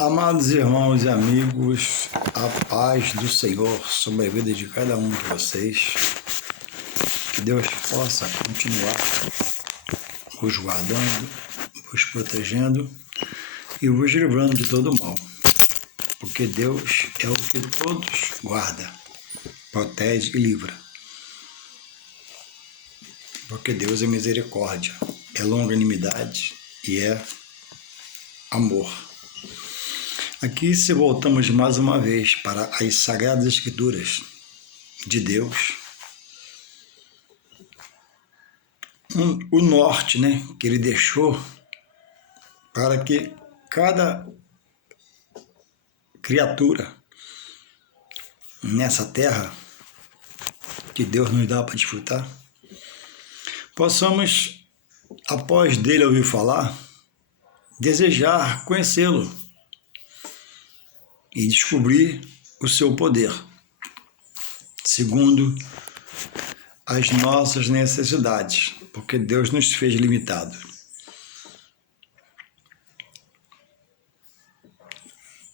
Amados irmãos e amigos, a paz do Senhor sobre a vida de cada um de vocês. Que Deus possa continuar vos guardando, vos protegendo e vos livrando de todo mal. Porque Deus é o que todos guarda, protege e livra. Porque Deus é misericórdia, é longanimidade e é amor. Aqui se voltamos mais uma vez para as Sagradas Escrituras de Deus, o norte, que Ele deixou para que cada criatura nessa terra que Deus nos dá para desfrutar, possamos, após dele ouvir falar, desejar conhecê-lo e descobrir o seu poder, segundo as nossas necessidades, porque Deus nos fez limitado.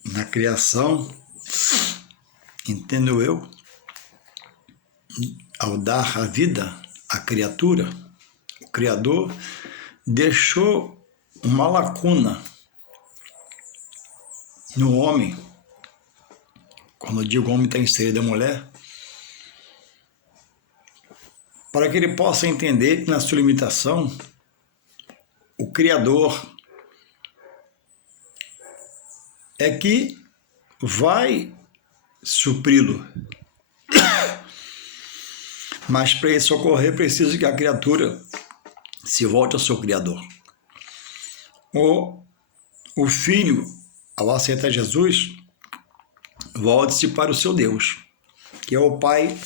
Na criação, entendo eu, ao dar a vida à criatura, o Criador deixou uma lacuna no homem. Quando eu digo homem, está inserido a mulher, para que ele possa entender que na sua limitação, o Criador é que vai supri-lo. Mas para isso ocorrer, precisa que a criatura se volte ao seu Criador. O filho, ao aceitar Jesus, volte-se para o seu Deus, que é o Pai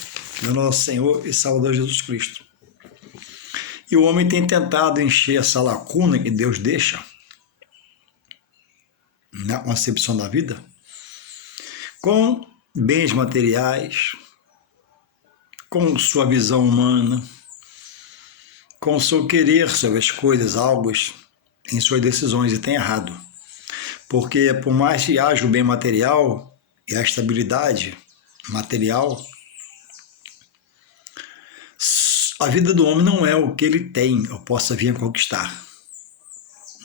do nosso Senhor e Salvador Jesus Cristo. E o homem tem tentado encher essa lacuna que Deus deixa na concepção da vida com bens materiais, com sua visão humana, com o seu querer sobre as coisas, algo em suas decisões, e tem errado. Porque por mais que haja o bem material e a estabilidade material, a vida do homem não é o que ele tem ou possa vir a conquistar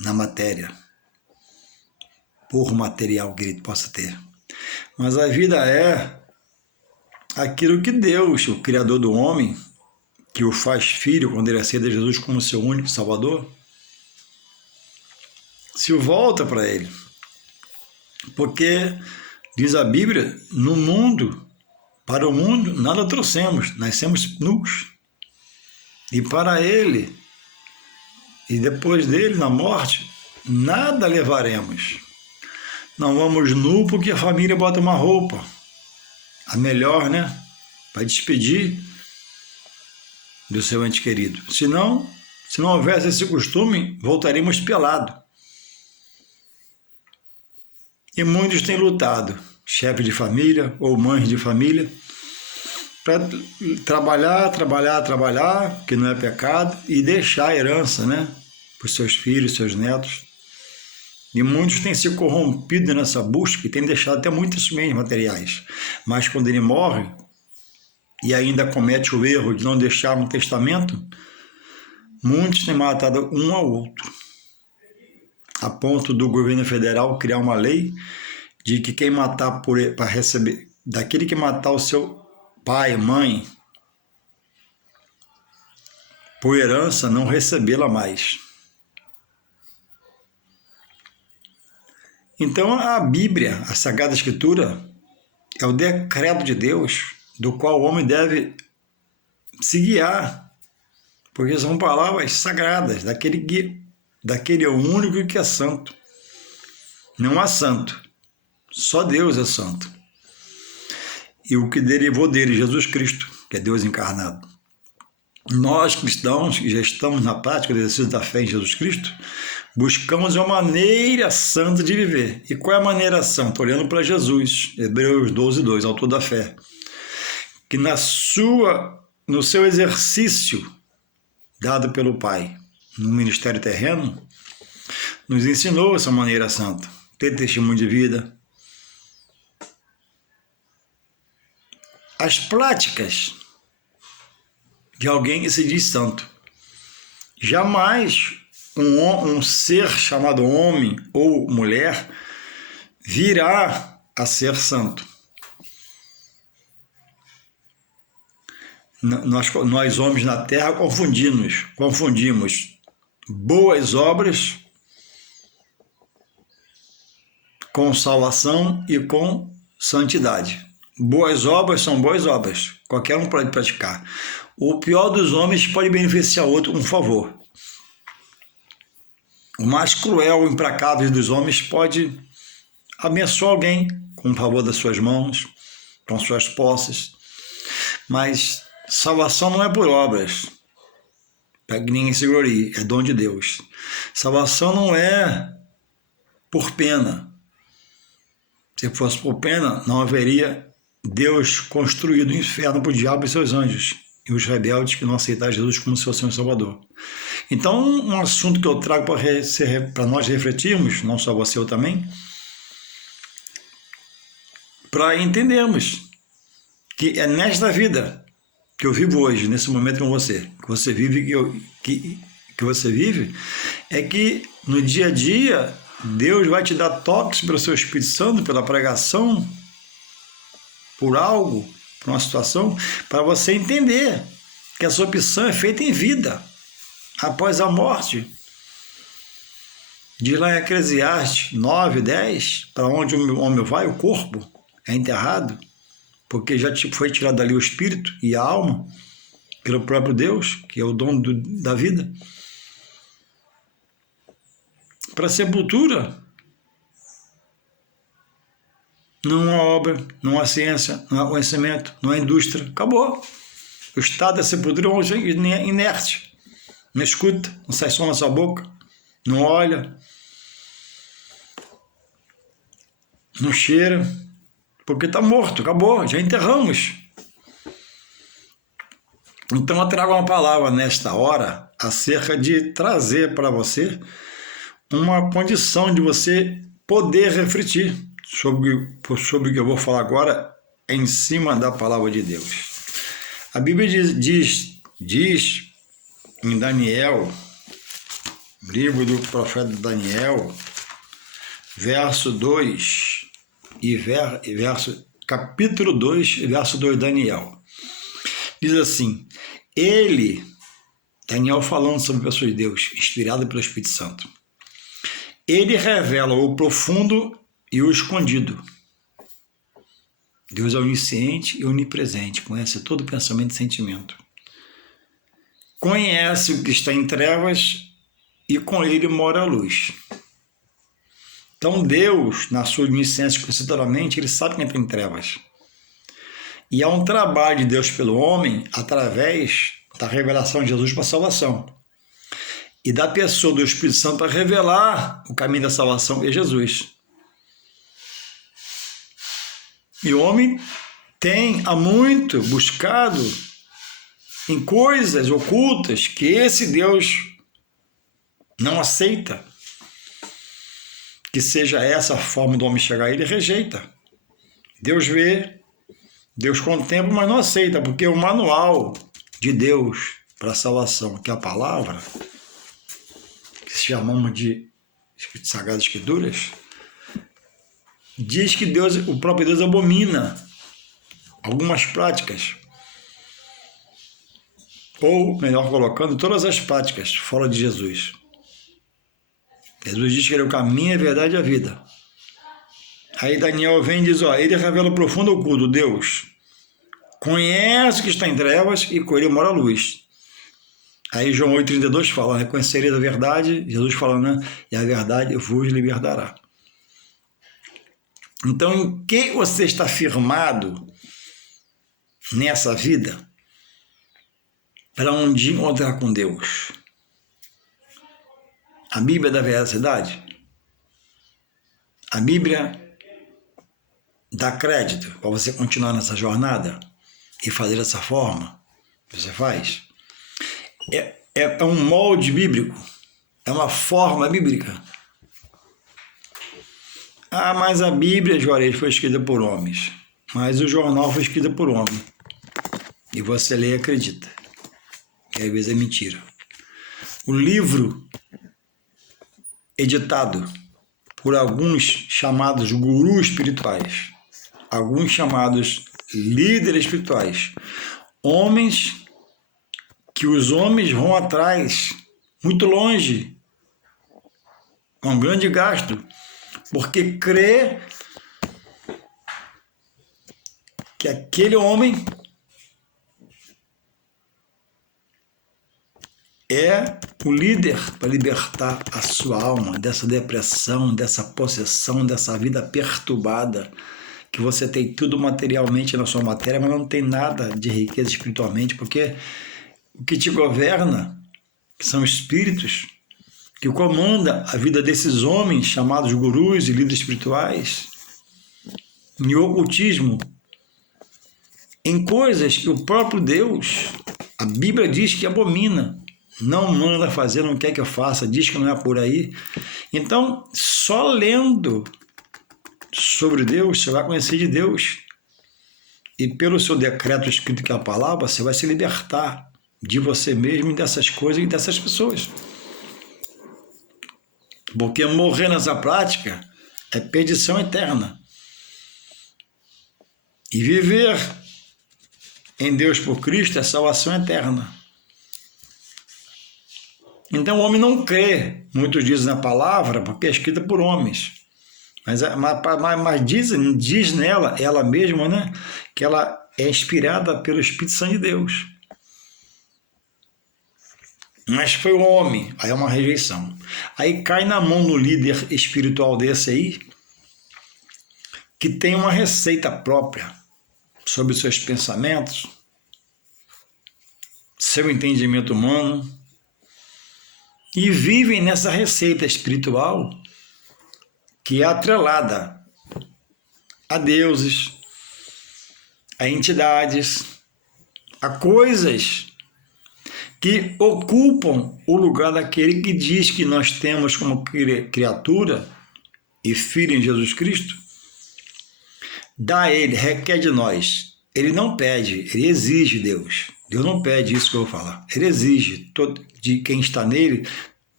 na matéria, por material que ele possa ter. Mas a vida é aquilo que Deus, o Criador do homem, que o faz filho quando ele aceita Jesus como seu único Salvador, se volta para ele. Porque, diz a Bíblia, no mundo, para o mundo, nada trouxemos, nascemos nus. E para ele, e depois dele, na morte, nada levaremos. Não vamos nu porque a família bota uma roupa, a melhor, para despedir do seu ente querido. Se não houvesse esse costume, voltaríamos pelado. E muitos têm lutado, chefes de família ou mães de família, para trabalhar, que não é pecado, e deixar a herança, para os seus filhos, seus netos. E muitos têm se corrompido nessa busca e têm deixado até muitos bens materiais. Mas quando ele morre e ainda comete o erro de não deixar um testamento, muitos têm matado um ao outro, a ponto do governo federal criar uma lei de que quem matar para receber, daquele que matar o seu pai, mãe, por herança, não recebê-la mais. Então a Bíblia, a Sagrada Escritura, é o decreto de Deus, do qual o homem deve se guiar, porque são palavras sagradas, daquele único que é santo. Não há santo, só Deus é santo. E o que derivou dele, Jesus Cristo, que é Deus encarnado. Nós, cristãos, que já estamos na prática do exercício da fé em Jesus Cristo, buscamos uma maneira santa de viver. E qual é a maneira santa? Olhando para Jesus, Hebreus 12:2, autor da fé, que no seu exercício dado pelo Pai no ministério terreno, nos ensinou essa maneira santa. ter testemunho de vida. As práticas de alguém que se diz santo. Jamais um ser chamado homem ou mulher virá a ser santo. Nós homens na terra confundimos boas obras com salvação e com santidade. Boas obras são boas obras, qualquer um pode praticar. O pior dos homens pode beneficiar outro com um favor. O mais cruel e implacável dos homens pode abençoar alguém com o favor das suas mãos, com suas posses. Mas salvação não é por obras, para que ninguém se glorie, é dom de Deus. Salvação não é por pena. Se fosse por pena, não haveria Deus construído o inferno para o diabo e seus anjos, e os rebeldes que não aceitaram Jesus como seu Senhor e Salvador. Então, um assunto que eu trago para nós refletirmos, não só você, eu também, para entendermos que é nesta vida que eu vivo hoje, nesse momento com você, que você vive, que você vive, é que no dia a dia Deus vai te dar toques pelo seu Espírito Santo, pela pregação, por algo, por uma situação, para você entender que a sua opção é feita em vida, após a morte. Diz lá em Eclesiastes 9, 10, para onde o homem vai, o corpo é enterrado, porque já foi tirado dali o espírito e a alma, pelo próprio Deus, que é o dono da vida. Para a sepultura, não há obra, não há ciência, não há conhecimento, não há indústria. Acabou. O estado da sepultura é inerte. Não escuta, não sai som na sua boca, não olha, não cheira, porque está morto, acabou, já enterramos. Então eu trago uma palavra nesta hora acerca de trazer para você uma condição de você poder refletir sobre o que eu vou falar agora em cima da palavra de Deus. A Bíblia diz em Daniel, livro do profeta Daniel, verso 2 capítulo 2, verso 2 de Daniel. Diz assim: Daniel falando sobre a pessoa de Deus, inspirado pelo Espírito Santo, ele revela o profundo e o escondido. Deus é onisciente e onipresente, conhece todo o pensamento e sentimento. Conhece o que está em trevas e com ele mora a luz. Então Deus, na sua onisciência consideravelmente, ele sabe quem está em trevas. E há um trabalho de Deus pelo homem através da revelação de Jesus para a salvação. E da pessoa do Espírito Santo para revelar o caminho da salvação, que é Jesus. E o homem tem há muito buscado em coisas ocultas que esse Deus não aceita. Que seja essa a forma do homem chegar a ele, rejeita. Deus vê, Deus contempla, mas não aceita, porque o manual de Deus para a salvação, que é a palavra, que se chamamos de Sagradas Escrituras, diz que o próprio Deus abomina algumas práticas, ou, melhor colocando, todas as práticas fora de Jesus. Jesus diz que ele é o caminho, a verdade e a vida. Aí Daniel vem e diz, ele revela o profundo oculto, Deus conhece o que está em trevas e com ele mora a luz. Aí João 8,32 fala, reconhecereis a verdade, Jesus falando, né? E a verdade vos libertará. Então, em que você está firmado nessa vida para um dia encontrar com Deus? A Bíblia da veracidade? A Bíblia dá crédito para você continuar nessa jornada e fazer dessa forma que você faz? É um molde bíblico, é uma forma bíblica. Ah, mas a Bíblia, Juarez, foi escrita por homens. Mas o jornal foi escrito por homem. E você lê e acredita. Que às vezes é mentira. O livro editado por alguns chamados gurus espirituais, alguns chamados líderes espirituais, homens que os homens vão atrás, muito longe, com um grande gasto, porque crê que aquele homem é o líder para libertar a sua alma dessa depressão, dessa possessão, dessa vida perturbada, que você tem tudo materialmente na sua matéria, mas não tem nada de riqueza espiritualmente, porque o que te governa são espíritos que comandam a vida desses homens chamados gurus e líderes espirituais, em ocultismo, em coisas que o próprio Deus, a Bíblia diz que abomina, não manda fazer, não quer que eu faça, diz que não é por aí. Então, só lendo sobre Deus, você vai conhecer de Deus. E pelo seu decreto escrito que é a palavra, você vai se libertar de você mesmo e dessas coisas e dessas pessoas. Porque morrer nessa prática é perdição eterna. E viver em Deus por Cristo é salvação eterna. Então o homem não crê, muitos dizem na palavra, porque é escrita por homens. Mas diz nela, ela mesma, né, que ela é inspirada pelo Espírito Santo de Deus. Mas foi o homem, aí é uma rejeição. Aí cai na mão do líder espiritual desse aí, que tem uma receita própria sobre os seus pensamentos, seu entendimento humano, e vivem nessa receita espiritual que é atrelada a deuses, a entidades, a coisas que ocupam o lugar daquele que diz que nós temos como criatura e filho em Jesus Cristo. Dá a ele, requer de nós. Ele não pede, ele exige Deus. Deus não pede isso que eu vou falar. Ele exige de quem está nele,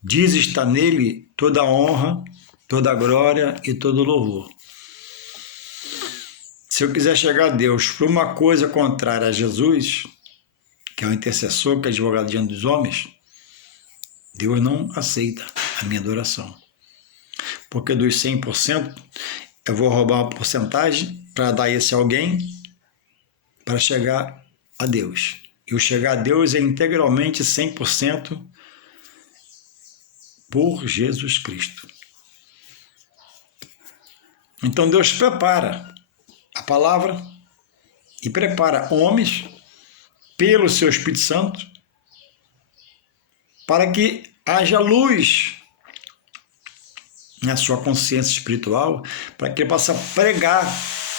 diz estar nele toda a honra, toda a glória e todo o louvor. Se eu quiser chegar a Deus por uma coisa contrária a Jesus, que é o intercessor, que é advogado diante dos homens, Deus não aceita a minha adoração. Porque dos 100%, eu vou roubar uma porcentagem para dar esse alguém para chegar a Deus. E o chegar a Deus é integralmente 100% por Jesus Cristo. Então Deus prepara a palavra e prepara homens pelo seu Espírito Santo para que haja luz na sua consciência espiritual, para que ele possa pregar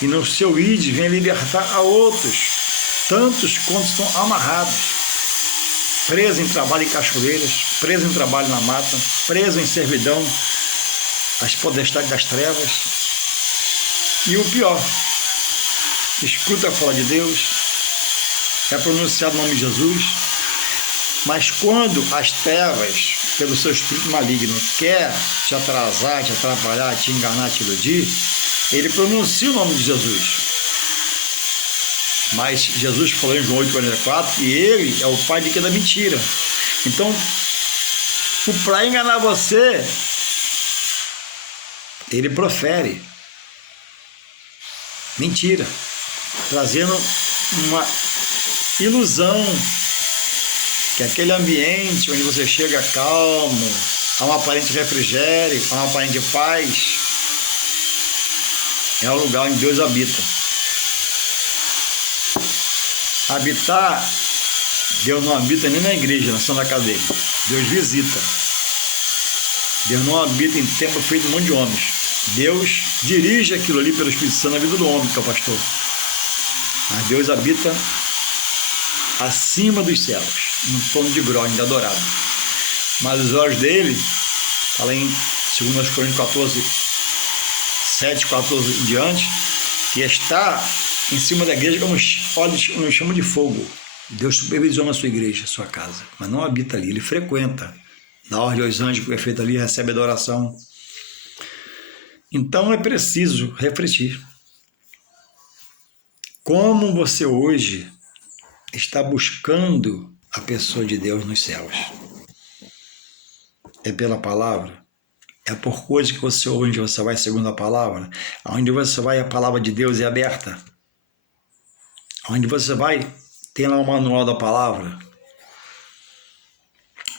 e no seu id venha libertar a outros, tantos quanto estão amarrados, presos em trabalho em cachoeiras, presos em trabalho na mata, presos em servidão, às potestades das trevas. E o pior, escuta a fala de Deus, é pronunciado o nome de Jesus, mas quando as trevas, pelo seu espírito maligno, quer te atrasar, te atrapalhar, te enganar, te iludir, ele pronuncia o nome de Jesus. Mas Jesus falou em João 8,44 que ele é o pai de toda mentira. Então, para enganar você, ele profere mentira, trazendo uma ilusão que aquele ambiente onde você chega calmo, há um aparente refrigério, há uma aparente paz, é o lugar onde Deus habita. Habitar, Deus não habita nem na igreja, na Santa Casa dele. Deus visita. Deus não habita em templo feito de um monte de homens. Deus dirige aquilo ali pelo Espírito Santo na vida do homem, que é o pastor. Mas Deus habita acima dos céus, num trono de glória, ainda adorado. Mas os olhos dele, fala em 2 Coríntios 14, 7,14 em diante, que está em cima da igreja como olhos chama de fogo. Deus supervisiona a sua igreja, a sua casa, mas não habita ali, ele frequenta. Na ordem aos anjos que é feita ali, recebe adoração. Então é preciso refletir. Como você hoje está buscando a pessoa de Deus nos céus? É pela palavra? É por coisas que você ouve, onde você vai segundo a palavra? Onde você vai, a palavra de Deus é aberta. Onde você vai, tem lá o manual da palavra.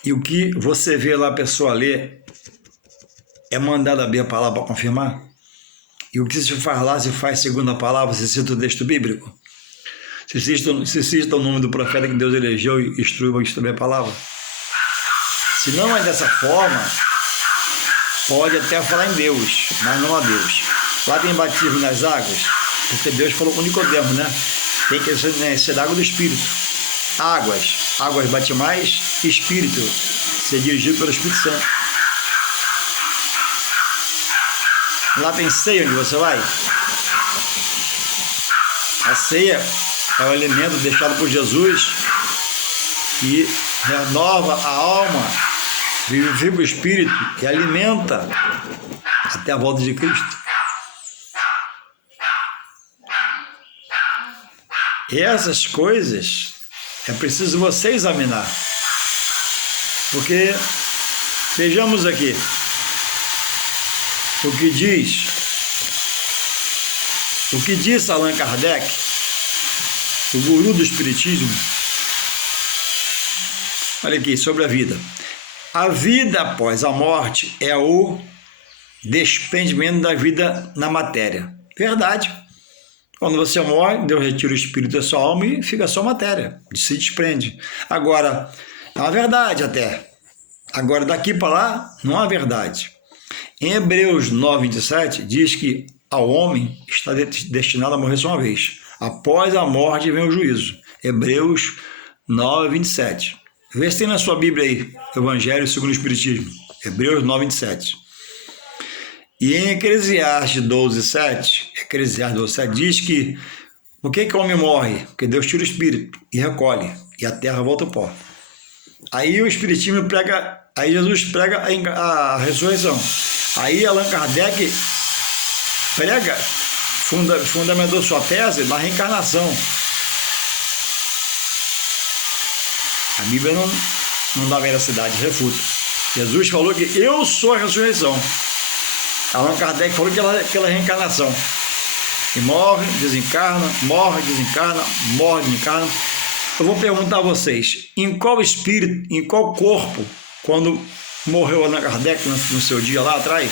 E o que você vê lá a pessoa ler, é mandado abrir a palavra para confirmar? E o que se faz lá, se faz segundo a palavra, se cita o texto bíblico? Se cita o nome do profeta que Deus elegeu e instruiu a distribuir a palavra? Se não é dessa forma, pode até falar em Deus, mas não a Deus. Lá tem batismo nas águas, porque Deus falou com Nicodemo, né? Tem que ser da água do Espírito. Águas batimais, Espírito, ser dirigido pelo Espírito Santo. Lá tem ceia onde você vai. A ceia é o alimento deixado por Jesus que renova a alma, vivifica o espírito e alimenta até a volta de Cristo. E essas coisas é preciso você examinar. Porque, vejamos aqui, o que diz Allan Kardec, o guru do Espiritismo. Olha aqui, sobre a vida. A vida após a morte é o desprendimento da vida na matéria. Verdade. Quando você morre, Deus retira o espírito da sua alma e fica só matéria, se desprende. Agora, é uma verdade até. Agora, daqui para lá, não há verdade. Em Hebreus 9:27, diz que ao homem está destinado a morrer só uma vez. Após a morte vem o juízo. Hebreus 9:27. Vê se tem na sua Bíblia aí, Evangelho segundo o Espiritismo. Hebreus 9:27. E em Eclesiastes 12:7, diz que por que o homem morre? Porque Deus tira o espírito e recolhe, e a terra volta ao pó. Aí o Espiritismo prega, aí Jesus prega a ressurreição. Aí Allan Kardec prega, fundamentou sua tese na reencarnação. A Bíblia não dá veracidade, refuta. Jesus falou que eu sou a ressurreição. Allan Kardec falou que aquela reencarnação. E morre, desencarna, morre, desencarna, morre, desencarna. Eu vou perguntar a vocês, em qual espírito, em qual corpo, quando morreu Allan Kardec no seu dia lá atrás,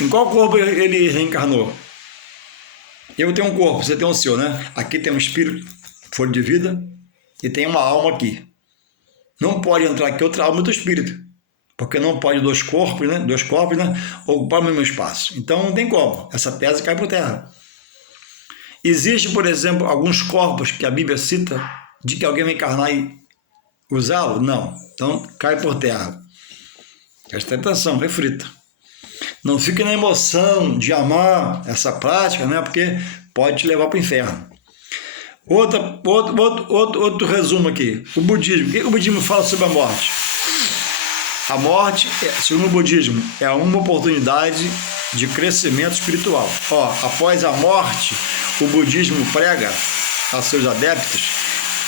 em qual corpo ele reencarnou? Eu tenho um corpo, você tem o seu, né? Aqui tem um espírito, folha de vida, e tem uma alma aqui. Não pode entrar aqui outra alma e outro espírito, porque não pode dois corpos, né, ocupar o mesmo espaço. Então não tem como, essa tese cai por terra. Existe, por exemplo, alguns corpos que a Bíblia cita de que alguém vai encarnar e usá-lo? Não, então cai por terra. Presta atenção, reflita. Não fique na emoção de amar essa prática, né, porque pode te levar para o inferno. Outro resumo aqui, o budismo. O que o budismo fala sobre a morte? A morte, segundo o budismo, é uma oportunidade de crescimento espiritual. Após a morte, o budismo prega a seus adeptos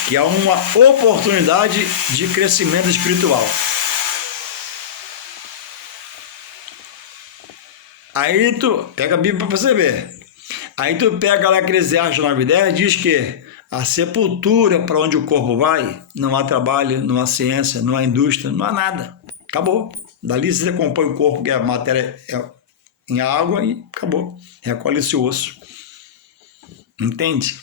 que há uma oportunidade de crescimento espiritual. Aí tu pega a Bíblia para você ver. Aí tu pega lá Eclesiastes 9:10, diz que a sepultura para onde o corpo vai, não há trabalho, não há ciência, não há indústria, não há nada. Acabou. Dali você compõe o corpo, que a matéria é em água, e acabou. Recolhe esse osso. Entende?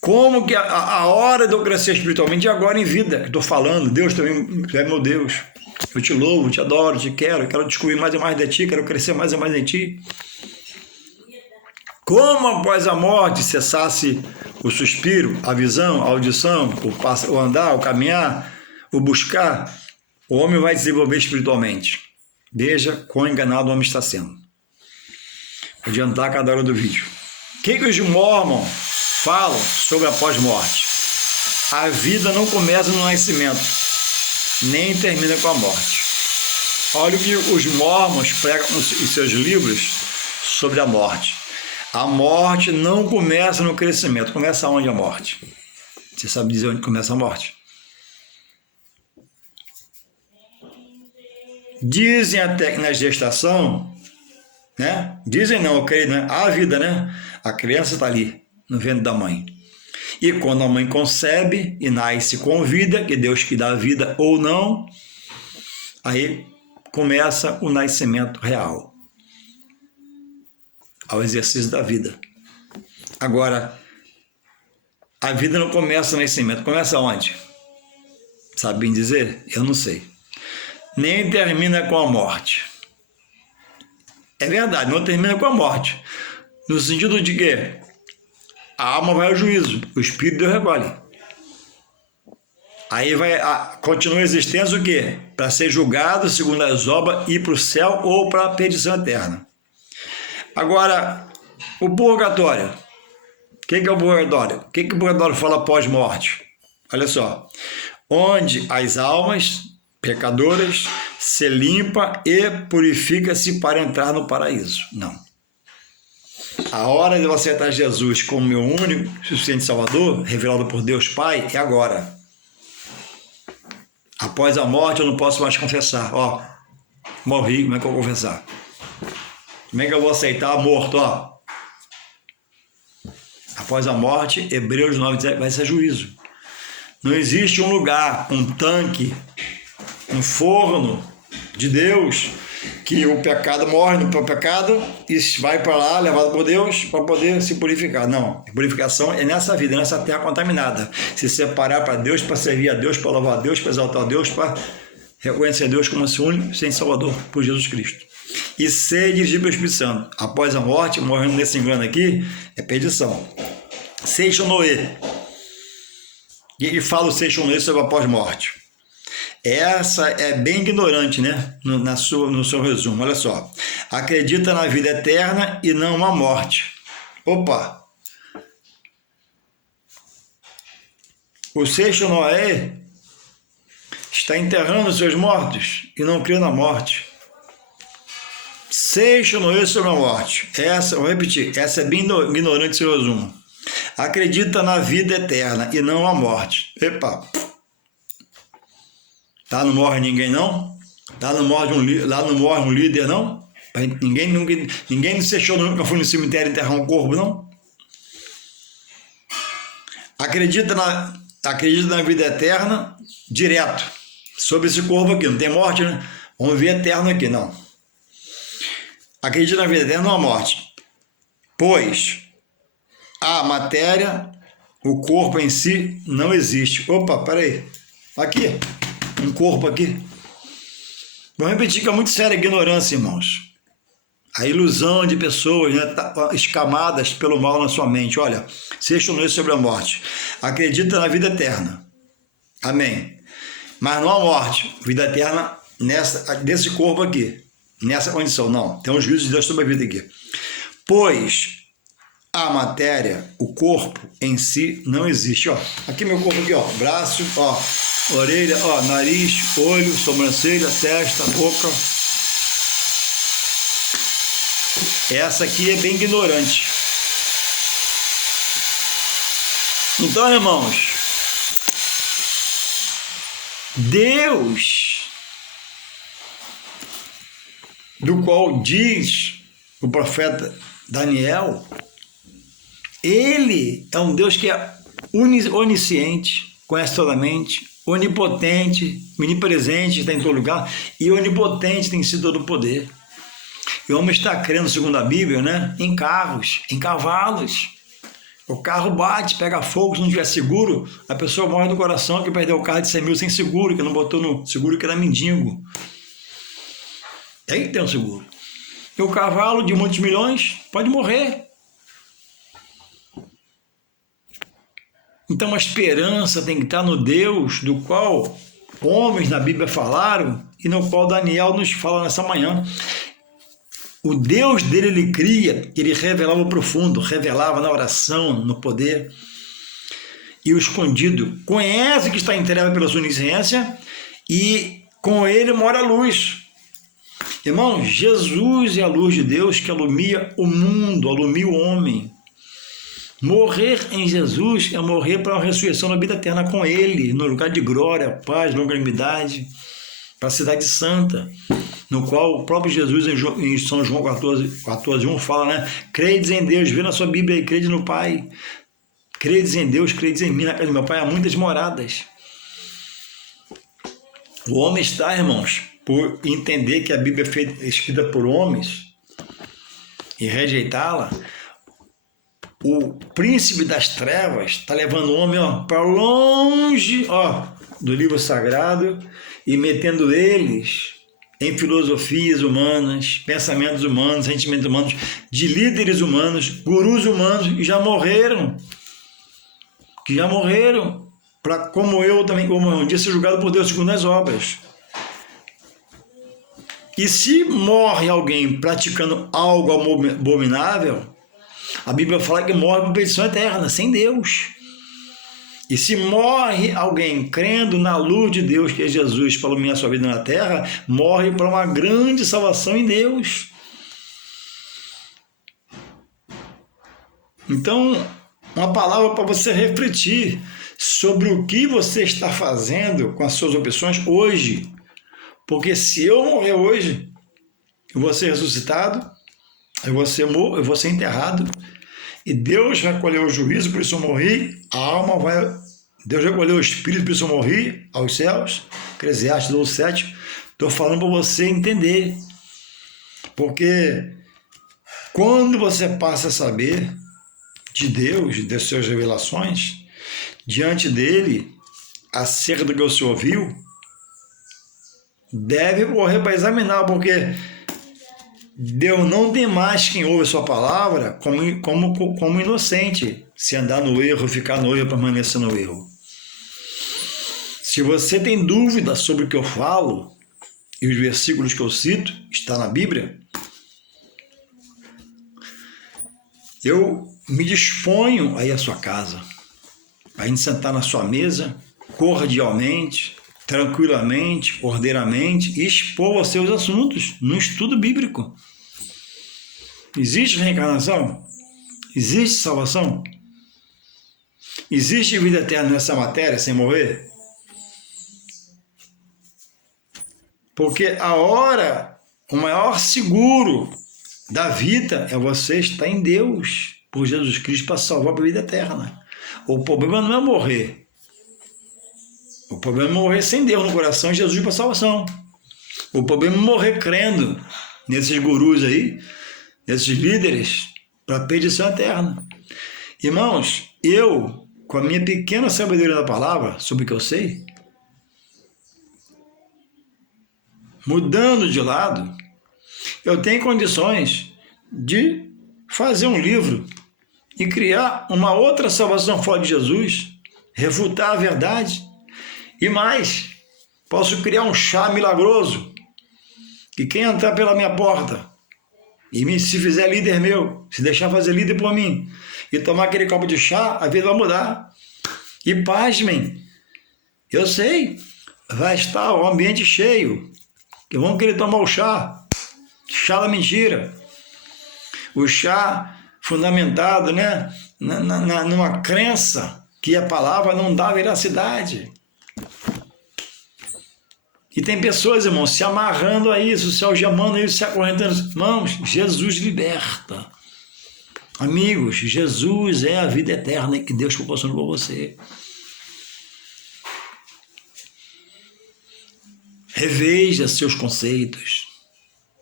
Como que a hora de eu crescer espiritualmente é agora em vida. Estou falando, Deus também é meu Deus. Eu te louvo, te adoro, te quero descobrir mais e mais de ti, quero crescer mais e mais em ti. Como após a morte cessasse o suspiro, a visão, a audição, o andar, o caminhar, o buscar, o homem vai desenvolver espiritualmente. Veja quão enganado o homem está sendo. adiantar cada hora do vídeo. O que os Mormons falam sobre a pós-morte? A vida não começa no nascimento, nem termina com a morte. Olha o que os Mormons pregam em seus livros sobre a morte. A morte não começa no crescimento. Começa onde a morte? Você sabe dizer onde começa a morte? Dizem até que na gestação, né? Dizem não, eu creio, né? A vida, né? A criança está ali, no ventre da mãe. E quando a mãe concebe e nasce com vida, que Deus que dá a vida ou não, aí começa o nascimento real, ao exercício da vida. Agora, a vida não começa no nascimento, começa onde? Sabem dizer? Eu não sei. Nem termina com a morte. É verdade, não termina com a morte. No sentido de que a alma vai ao juízo, o espírito Deus recolhe. Aí continua a existência o quê? Para ser julgado segundo as obras, ir para o céu ou para a perdição eterna. Agora, o purgatório. O que é o purgatório? O que o purgatório fala após morte? Olha só. Onde as almas pecadoras se limpa e purifica-se para entrar no paraíso. Não. A hora de eu aceitar Jesus como meu único suficiente Salvador, revelado por Deus Pai, é agora. Após a morte eu não posso mais confessar. Ó, morri, como é que eu vou confessar? Como é que eu vou aceitar morto? Ó. Após a morte, Hebreus 9 diz, vai ser juízo. Não existe um lugar, um tanque, um forno de Deus, que o pecado morre no pecado e vai para lá, levado por Deus, para poder se purificar. Não, a purificação é nessa vida, nessa terra contaminada. Se separar para Deus, para servir a Deus, para louvar a Deus, para exaltar a Deus, para reconhecer Deus como seu único sem Salvador, por Jesus Cristo. E ser dirigido pelo Espírito Santo. Após a morte, morrendo nesse engano aqui, é perdição. Seixo Noé. E ele fala o Seixo Noé sobre a pós-morte. Essa é bem ignorante, né? No seu resumo, olha só. Acredita na vida eterna e não na morte. Opa! O Seixo Noé está enterrando os seus mortos e não crê na morte. Seixo Noé sobre a morte. Vou repetir, essa é bem ignorante seu resumo. Acredita na vida eterna e não na morte. Epa! Tá, não morre ninguém, não? Lá não morre um líder, não? Ninguém não se achou nunca foi no cemitério enterrar um corpo, não? Acredita na vida eterna direto. Sobre esse corpo aqui, não tem morte, né? Vamos ver eterno aqui, não. Acredita na vida eterna, não na morte. Pois a matéria, o corpo em si, não existe. Opa, peraí. Aqui. Um corpo aqui. Vou repetir que é muito séria a ignorância, irmãos. A ilusão de pessoas, né, escamadas pelo mal na sua mente. Olha, Seixo Noé sobre a morte. Acredita na vida eterna. Amém. Mas não a morte. Vida eterna nesse corpo aqui. Nessa condição. Não. Tem um juízo de Deus sobre a vida aqui. Pois a matéria, o corpo em si, não existe. Ó, aqui meu corpo aqui, ó. Braço, ó. Orelha, ó, nariz, olho, sobrancelha, testa, boca. Essa aqui é bem ignorante. Então, irmãos, Deus, do qual diz o profeta Daniel, ele é um Deus que é onisciente, conhece toda a mente, onipotente, onipresente, está em todo lugar, e onipotente tem sido todo o poder. E o homem está crendo, segundo a Bíblia, né, em carros, em cavalos. O carro bate, pega fogo, se não tiver seguro, a pessoa morre do coração que perdeu o carro de 100 mil sem seguro, que não botou no seguro, que era mendigo. Tem que ter um seguro. E o cavalo de muitos milhões pode morrer. Então a esperança tem que estar no Deus do qual homens na Bíblia falaram e no qual Daniel nos fala nessa manhã. O Deus dele ele cria, ele revelava o profundo, revelava na oração, no poder. E o escondido conhece que está em treva pela sua onisciência e com ele mora a luz. Irmão, Jesus é a luz de Deus que alumia o mundo, alumia o homem. Morrer em Jesus é morrer para uma ressurreição na vida eterna com ele, no lugar de glória, paz, longanimidade, para a cidade santa, no qual o próprio Jesus em São João 14:1 fala, né? Credes em Deus, vê na sua Bíblia aí, credes no Pai. Credes em Deus, credes em mim, na casa do meu Pai há muitas moradas. O homem está, irmãos, por entender que a Bíblia é escrita por homens e rejeitá-la, o príncipe das trevas está levando o homem para longe do livro sagrado e metendo eles em filosofias humanas, pensamentos humanos, sentimentos humanos, de líderes humanos, gurus humanos, que já morreram, para, como eu também, como um dia ser julgado por Deus segundo as obras. E se morre alguém praticando algo abominável, a Bíblia fala que morre por perdição eterna, sem Deus. E se morre alguém crendo na luz de Deus, que é Jesus, para iluminar sua vida na terra, morre para uma grande salvação em Deus. Então, uma palavra para você refletir sobre o que você está fazendo com as suas opções hoje. Porque se eu morrer hoje, eu vou ser ressuscitado, eu vou ser enterrado, e Deus vai colher o juízo, por isso eu morri, a alma vai... Deus vai colher o espírito, por isso eu morri, aos céus, Eclesiastes 12:7. Estou falando para você entender. Porque quando você passa a saber de Deus, das suas revelações, diante dele, acerca do que você ouviu, deve correr para examinar, porque Deus não tem mais quem ouve a sua palavra como inocente, se andar no erro, ficar no erro, permanecer no erro. Se você tem dúvida sobre o que eu falo, e os versículos que eu cito, está na Bíblia, eu me disponho a ir à sua casa, a gente sentar na sua mesa, cordialmente, tranquilamente, ordeiramente, e expor os seus assuntos no estudo bíblico. Existe reencarnação? Existe salvação? Existe vida eterna nessa matéria sem morrer? Porque o maior seguro da vida é você estar em Deus, por Jesus Cristo, para salvar a vida eterna. O problema não é morrer. O problema é morrer sem Deus no coração e Jesus para salvação. O problema é morrer crendo nesses gurus aí, nesses líderes, para a perdição eterna. Irmãos, eu, com a minha pequena sabedoria da palavra, sobre o que eu sei, mudando de lado, eu tenho condições de fazer um livro e criar uma outra salvação fora de Jesus, refutar a verdade. E mais, posso criar um chá milagroso, que quem entrar pela minha porta e se fizer líder meu, se deixar fazer líder por mim, e tomar aquele copo de chá, a vida vai mudar. E pasmem, eu sei, vai estar o ambiente cheio, que vão querer tomar o chá da mentira, o chá fundamentado, né, numa crença que a palavra não dá veracidade. E tem pessoas, irmãos, se amarrando a isso, se algemando a isso, se acorrentando. Irmãos, Jesus liberta. Amigos, Jesus é a vida eterna que Deus proporcionou para você. Reveja seus conceitos.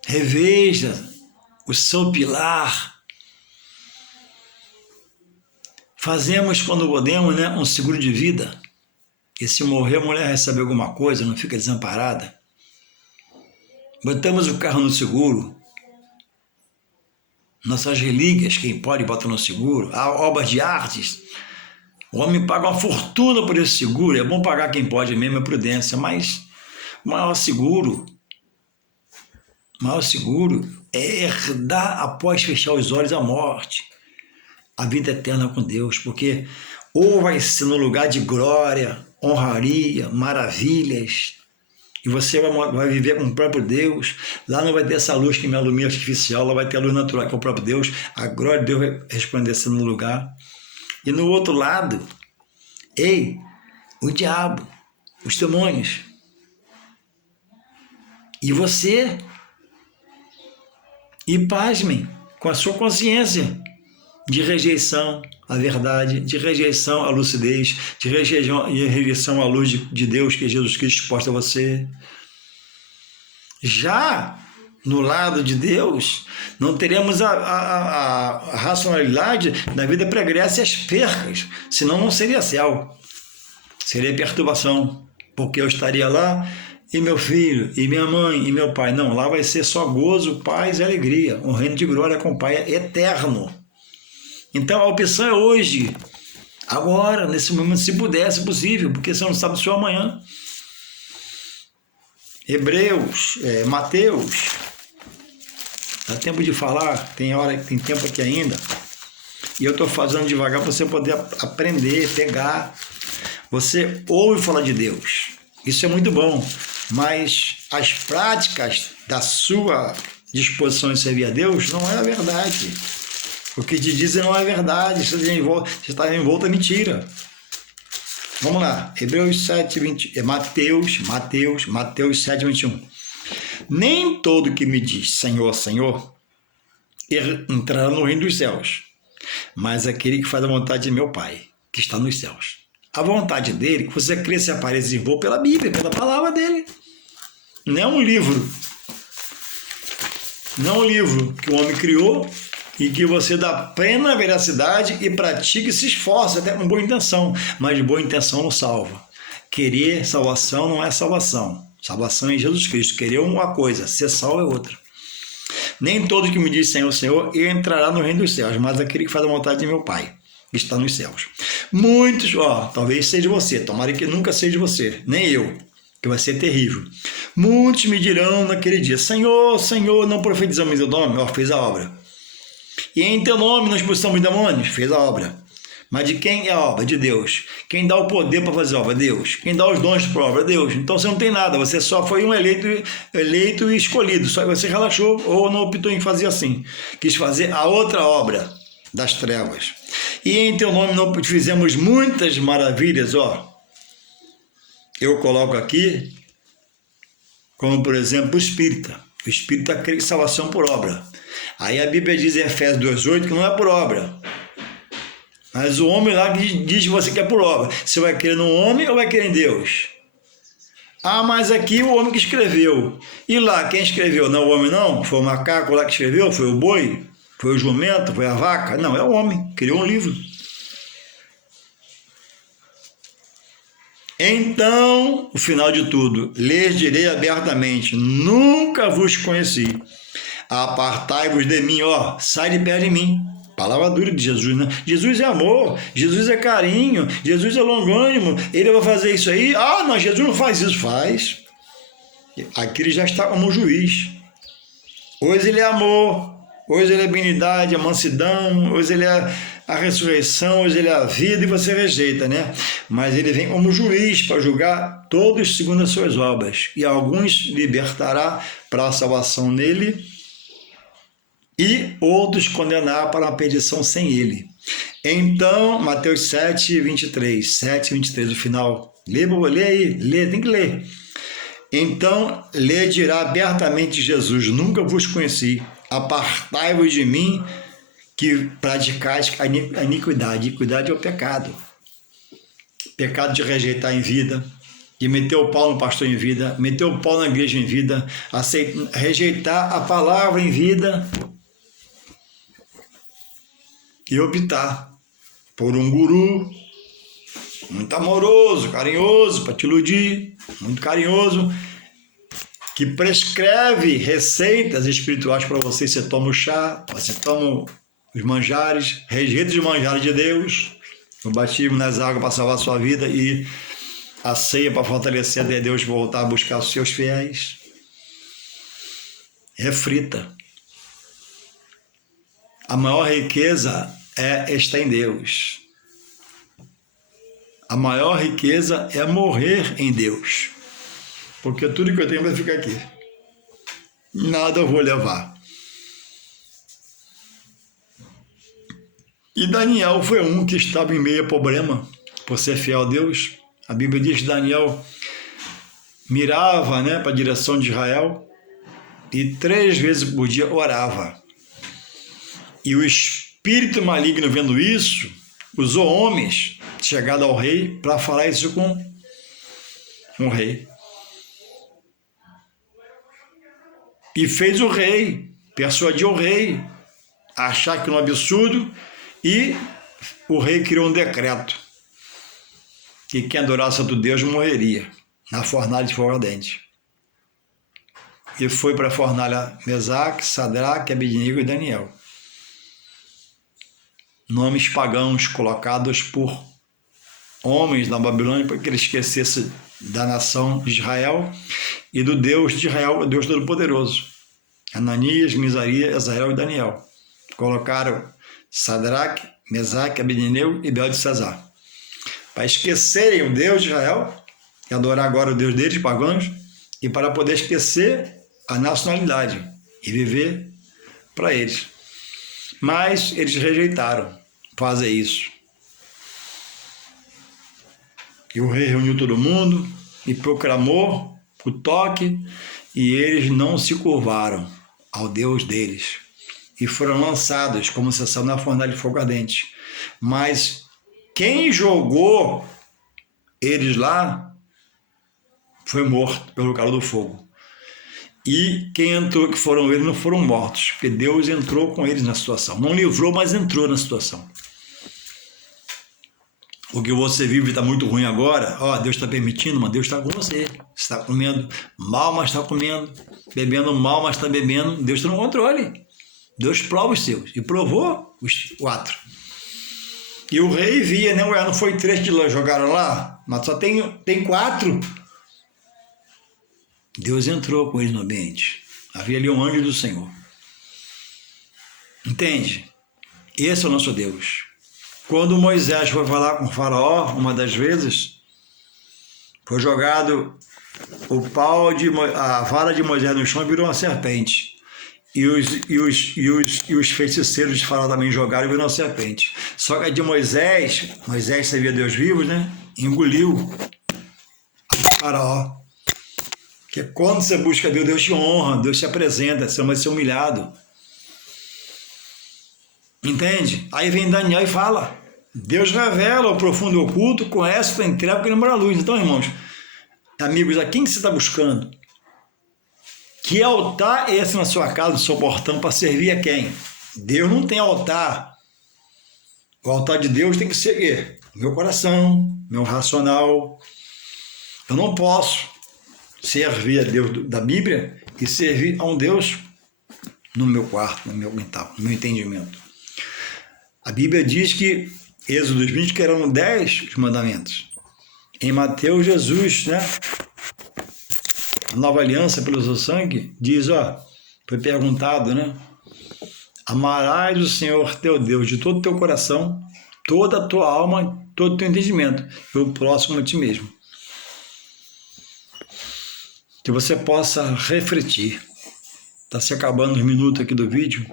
Reveja o seu pilar. Fazemos, quando podemos, né, um seguro de vida. E se morrer, a mulher recebe alguma coisa, não fica desamparada. Botamos o carro no seguro. Nossas relíquias, quem pode, bota no seguro. Há obras de artes. O homem paga uma fortuna por esse seguro. É bom pagar quem pode mesmo, é prudência. Mas o maior seguro é herdar, após fechar os olhos, a morte, a vida eterna com Deus, porque ou vai ser no lugar de glória, honraria, maravilhas, e você vai viver com o próprio Deus. Lá não vai ter essa luz que me alumia artificial, lá vai ter a luz natural, que é o próprio Deus. A glória de Deus vai resplandecer no lugar. E no outro lado, o diabo, os demônios. E você, e pasmem, com a sua consciência de rejeição à verdade, de rejeição à lucidez, de rejeição à luz de Deus, que é Jesus Cristo exposta a você. Já no lado de Deus, não teremos a racionalidade da vida pregressa e as percas, senão não seria céu, seria perturbação, porque eu estaria lá e meu filho, e minha mãe, e meu pai. Não, lá vai ser só gozo, paz e alegria, um reino de glória com o Pai eterno. Então a opção é hoje, agora, nesse momento, se puder, se possível, porque você não sabe o seu amanhã. Mateus, dá tempo de falar, tem tempo aqui ainda, e eu estou fazendo devagar para você poder aprender, pegar. Você ouve falar de Deus, isso é muito bom, mas as práticas da sua disposição em servir a Deus não é a verdade. O que te dizem não é verdade, você está envolto a mentira. Vamos lá, Hebreus 7, 20, Mateus 7, 21. Nem todo que me diz Senhor, Senhor, entrará no reino dos céus, mas aquele que faz a vontade de meu Pai, que está nos céus. A vontade dele, que você cresça e apareça e voa pela Bíblia, pela palavra dele. Não é um livro. Não é um livro que o homem criou e que você dá plena veracidade e pratica e se esforça, até com boa intenção, mas boa intenção não salva. Querer salvação não é salvação. Salvação é em Jesus Cristo. Querer uma coisa, ser salvo é outra. Nem todo que me diz Senhor, Senhor, entrará no reino dos céus, mas aquele que faz a vontade de meu Pai, que está nos céus. Muitos, talvez seja você, tomara que nunca seja você, nem eu, que vai ser terrível. Muitos me dirão naquele dia, Senhor, Senhor, não profetizamos em teu nome? Fez a obra. E em teu nome nós expulsamos demônios? Fez a obra. Mas de quem é a obra? De Deus. Quem dá o poder para fazer a obra? Deus. Quem dá os dons para a obra? Deus. Então você não tem nada, você só foi um eleito e escolhido, só que você relaxou ou não optou em fazer assim. Quis fazer a outra obra das trevas. E em teu nome não fizemos muitas maravilhas, Eu coloco aqui, como por exemplo o espírita. O espírita crê em salvação por obra. Aí a Bíblia diz em Efésios 2,8 que não é por obra. Mas o homem lá diz que você quer por obra. Você vai crer no homem ou vai crer em Deus? Mas aqui o homem que escreveu. E lá, quem escreveu? Não é o homem não? Foi o macaco lá que escreveu? Foi o boi? Foi o jumento? Foi a vaca? Não, é o homem. Criou um livro. Então, o final de tudo, lhes direi abertamente, nunca vos conheci. Apartai-vos de mim, sai de perto de mim. Palavra dura de Jesus, né? Jesus é amor, Jesus é carinho, Jesus é longânimo, ele vai fazer isso aí? Não, Jesus não faz isso. Faz. Aqui ele já está como juiz. Hoje ele é amor, hoje ele é benignidade, a mansidão, hoje ele é a ressurreição, hoje ele é a vida e você rejeita, né? Mas ele vem como juiz para julgar todos segundo as suas obras. E alguns libertará para a salvação nele e outros condenar para uma perdição sem ele. Então, Mateus 7, 23, o final. Lê aí, tem que ler. Então, lhe dirá abertamente Jesus, nunca vos conheci, apartai-vos de mim, que praticais a iniquidade. Iniquidade é o pecado. Pecado de rejeitar em vida, de meter o pau no pastor em vida, meter o pau na igreja em vida, rejeitar a palavra em vida e optar por um guru muito amoroso, carinhoso, para te iludir, muito carinhoso, que prescreve receitas espirituais para você. Você toma o chá, você toma os manjares, rejeita os manjares de Deus, o batismo nas águas para salvar a sua vida e a ceia para fortalecer a Deus, voltar a buscar os seus fiéis. Reflita. A maior riqueza está em Deus. A maior riqueza é morrer em Deus. Porque tudo que eu tenho vai ficar aqui. Nada eu vou levar. E Daniel foi um que estava em meio a problema, por ser fiel a Deus. A Bíblia diz que Daniel mirava, para a direção de Israel e 3 vezes por dia orava. E o espírito maligno, vendo isso, usou homens chegados ao rei para falar isso com o rei. E fez o rei, persuadiu o rei a achar que era um absurdo, e o rei criou um decreto que quem adorasse outro Deus morreria na fornalha de fogo ardente. E foi para a fornalha Mesaque, Sadraque, Abednego e Daniel. Nomes pagãos colocados por homens da Babilônia para que ele esquecesse da nação de Israel e do Deus de Israel, o Deus Todo-Poderoso. Ananias, Misarias, Azael e Daniel. Colocaram Sadraque, Mesaque, Abednego e Beltesazar. Para esquecerem o Deus de Israel e adorar agora o Deus deles, pagãos, e para poder esquecer a nacionalidade e viver para eles. Mas eles rejeitaram fazer isso. E o rei reuniu todo mundo e proclamou o toque, e eles não se curvaram ao Deus deles. E foram lançados, como se são na fornalha de fogo ardente. Mas quem jogou eles lá foi morto pelo calor do fogo. E quem entrou, que foram eles, não foram mortos, porque Deus entrou com eles na situação. Não livrou, mas entrou na situação. O que você vive está muito ruim agora, Deus está permitindo, mas Deus está com você. Você está comendo mal, mas está comendo. Bebendo mal, mas está bebendo. Deus está no controle. Deus prova os seus. E provou os 4. E o rei via, não foi 3 que jogaram lá, mas só tem 4. Deus entrou com eles no ambiente. Havia ali um anjo do Senhor. Entende? Esse é o nosso Deus. Quando Moisés foi falar com o faraó, uma das vezes, foi jogado a vara de Moisés no chão e virou uma serpente. E os feiticeiros de faraó também jogaram e virou uma serpente. Só que a de Moisés sabia Deus vivo, engoliu o faraó. Porque quando você busca Deus, Deus te honra, Deus te apresenta, você não vai ser humilhado. Entende? Aí vem Daniel e fala: Deus revela o profundo e oculto, conhece o entrega que lembra a luz. Então, irmãos, amigos, a quem você está buscando? Que altar é esse na sua casa, no seu portão, para servir a quem? Deus não tem altar. O altar de Deus tem que ser meu coração, meu racional. Eu não posso servir a Deus da Bíblia e servir a um Deus no meu quarto, no meu quintal, no meu entendimento. A Bíblia diz que, Êxodo 20, que eram 10 os mandamentos. Em Mateus, Jesus, a nova aliança pelo seu sangue, diz, foi perguntado, amarás o Senhor teu Deus de todo o teu coração, toda a tua alma, todo o teu entendimento, e o próximo a ti mesmo. Que você possa refletir. Está se acabando os minutos aqui do vídeo.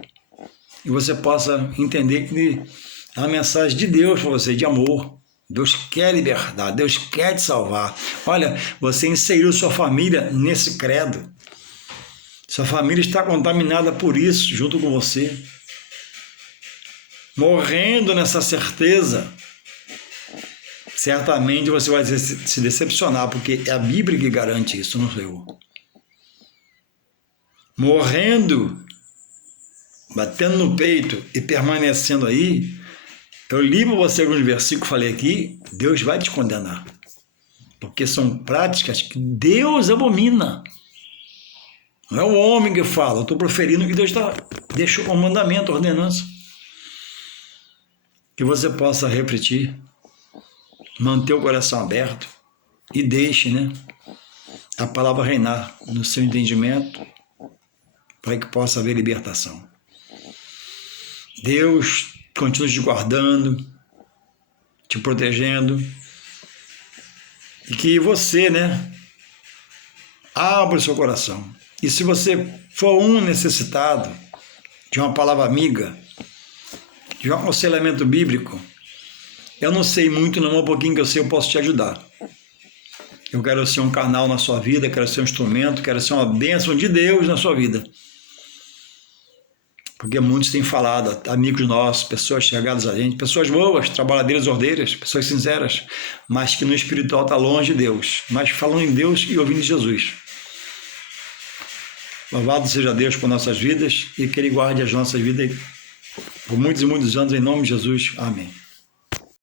E você possa entender que é uma mensagem de Deus para você, de amor. Deus quer libertar, Deus quer te salvar. Olha, você inseriu sua família nesse credo. Sua família está contaminada por isso, junto com você. Morrendo nessa certeza, certamente você vai se decepcionar, porque é a Bíblia que garante isso, não sou eu. Morrendo, batendo no peito e permanecendo aí, eu li para você alguns versículos, falei aqui, Deus vai te condenar. Porque são práticas que Deus abomina. Não é o homem que fala, eu estou proferindo que Deus deixou como mandamento, ordenança. Que você possa refletir, manter o coração aberto e deixe, a palavra reinar no seu entendimento para que possa haver libertação. Deus continue te guardando, te protegendo, e que você, abra o seu coração. E se você for um necessitado de uma palavra amiga, de um aconselhamento bíblico, eu não sei muito, não, um pouquinho que eu sei, eu posso te ajudar. Eu quero ser um canal na sua vida, quero ser um instrumento, quero ser uma bênção de Deus na sua vida. Porque muitos têm falado, amigos nossos, pessoas chegadas a gente, pessoas boas, trabalhadeiras, ordeiras, pessoas sinceras, mas que no espiritual está longe de Deus, mas falando em Deus e ouvindo Jesus. Louvado seja Deus por nossas vidas e que Ele guarde as nossas vidas por muitos e muitos anos, em nome de Jesus. Amém.